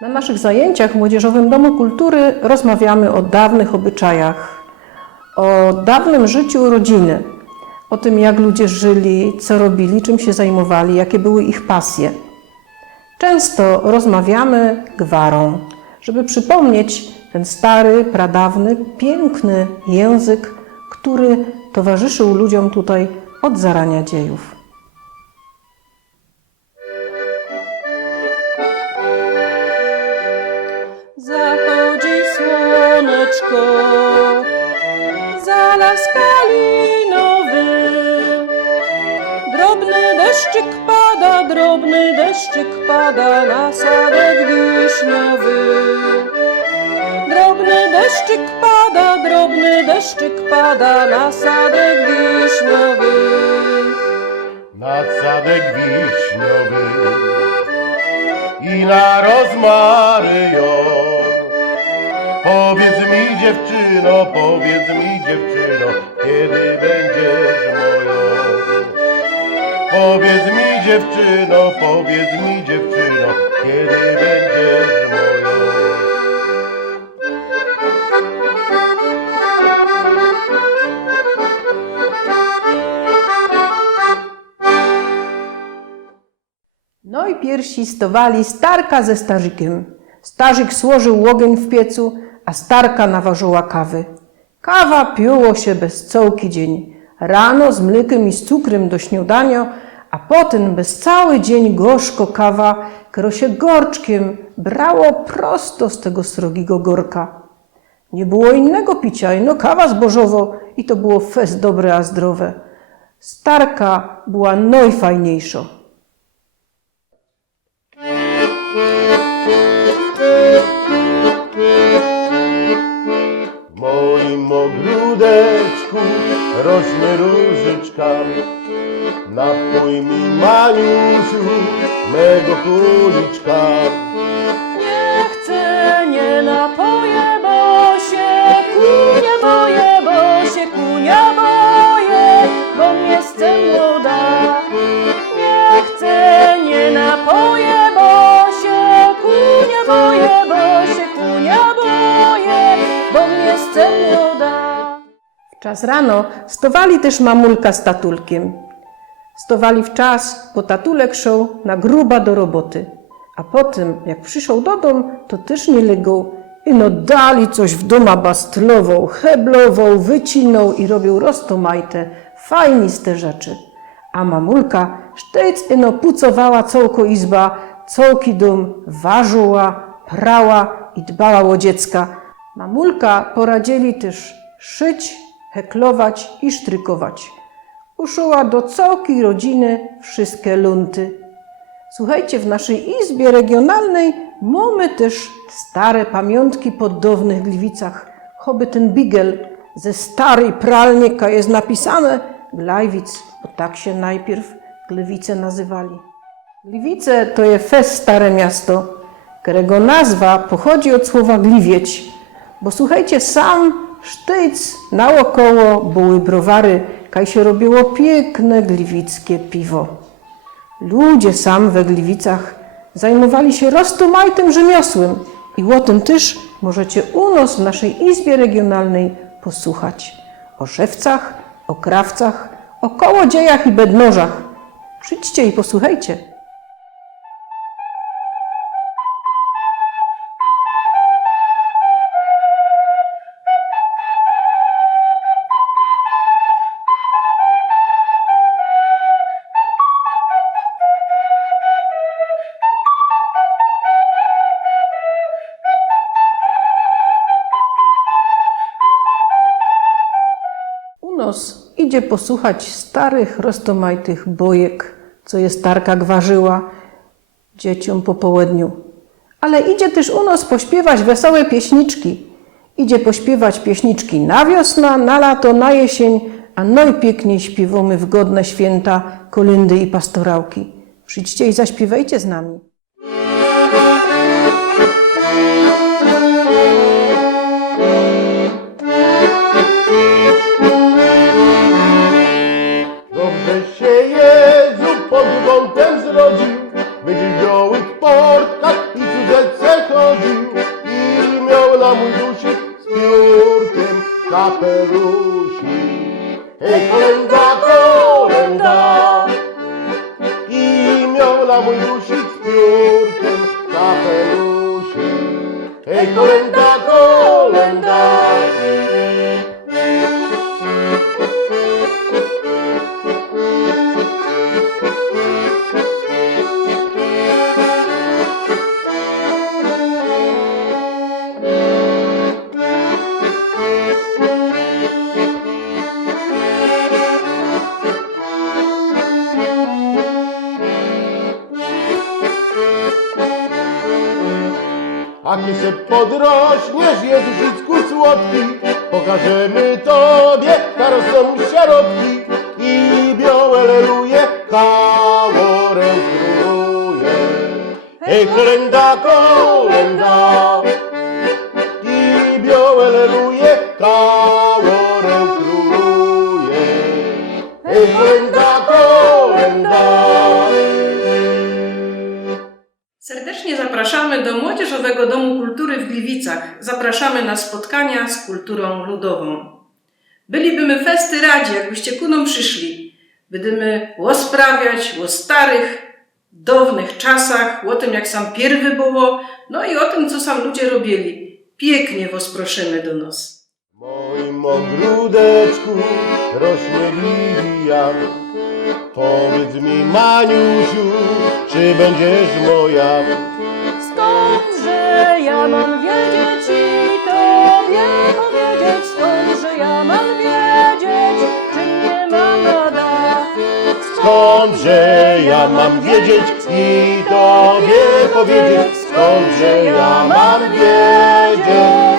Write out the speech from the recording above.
Na naszych zajęciach w Młodzieżowym Domu Kultury rozmawiamy o dawnych obyczajach, o dawnym życiu rodziny, o tym, jak ludzie żyli, co robili, czym się zajmowali, jakie były ich pasje. Często rozmawiamy gwarą, żeby przypomnieć ten stary, pradawny, piękny język, który towarzyszył ludziom tutaj od zarania dziejów. Słoneczko, za las kalinowy. Drobny deszczyk pada, drobny deszczyk pada na sadek wiśniowy. Drobny deszczyk pada, drobny deszczyk pada na sadek wiśniowy. na sadek wiśniowy i na rozmary jon. Powiedz mi dziewczyno, powiedz mi dziewczyno, kiedy będziesz moją. Powiedz mi dziewczyno, powiedz mi dziewczyno, kiedy będziesz moją. No i pierwsi stowali starka ze starzykiem. Starzyk słożył łogień w piecu, a starka naważyła kawy. Kawa piło się bez cołki dzień. Rano z mlekiem i z cukrem do śniadania, a potem bez cały dzień gorzko kawa, kro się gorczkiem brało prosto z tego srogiego gorka. Nie było innego picia, ino kawa zbożowo i to było fest dobre a zdrowe. Starka była najfajniejsza. Куличка, напой мій манюсю, мого. Czas rano stowali też mamulka z tatulkiem. Stowali w czas, bo tatulek szł na gruba do roboty. A potem, jak przyszł do dom, to też nie legł. I no dali coś w doma bastlową, heblową, wycinął i robił roztomajte, fajniste rzeczy. A mamulka sztejc ino pucowała całko izba, całki dom, ważyła, prała i dbała o dziecka. Mamulka poradzili też szyć, heklować i sztrykować. Uszyła do całej rodziny wszystkie lunty. Słuchajcie, w naszej izbie regionalnej mamy też stare pamiątki po dawnych Gliwicach. Choby ten bigel ze starej pralnika jest napisane Glajwic, bo tak się najpierw Gliwice nazywali. Gliwice to jest fest stare miasto, którego nazwa pochodzi od słowa gliwieć, bo słuchajcie, sam sztyc naokoło były browary, kaj się robiło piękne gliwickie piwo. Ludzie sam we Gliwicach zajmowali się roztomajtym rzemiosłem i o tym też możecie u nas w naszej Izbie Regionalnej posłuchać. O szewcach, o krawcach, o kołodziejach i bednożach. Przyjdźcie i posłuchajcie. Idzie posłuchać starych, roztomajtych bojek, co je starka gwarzyła dzieciom po południu. Ale idzie też u nas pośpiewać wesołe pieśniczki. Idzie pośpiewać pieśniczki na wiosnę, na lato, na jesień, a najpiękniej śpiewamy w godne święta kolyndy i pastorałki. Przyjdźcie i zaśpiewajcie z nami. 오른다 거른다 imiona mój dusik z piórkiem kapelusik. Ej, kolęda! Kiedy się podrośniesz, Jezusicku słodki, pokażemy Tobie, karosą środki i biołeluje, kaworę króluje. Hej, kolenda, kolenda, i biołeluje, kaworę Gliwicach. Zapraszamy na spotkania z kulturą ludową. Bylibymy festy radzi, jakbyście ku nam przyszli. Będziemy łosprawiać o starych, dawnych czasach, o tym, jak sam pierwy było, no i o tym, co sam ludzie robili. Pięknie was prosimy do nas. W moim ogródeczku rośnie lilia. Powiedz mi, Maniusiu, czy będziesz moja? Skąd, że ja mam wiedzieć i tobie powiedzieć? Skąd, że ja mam wiedzieć, czy nie mam nada? Skądże ja mam wiedzieć i tobie powiedzieć? Skądże ja mam wiedzieć?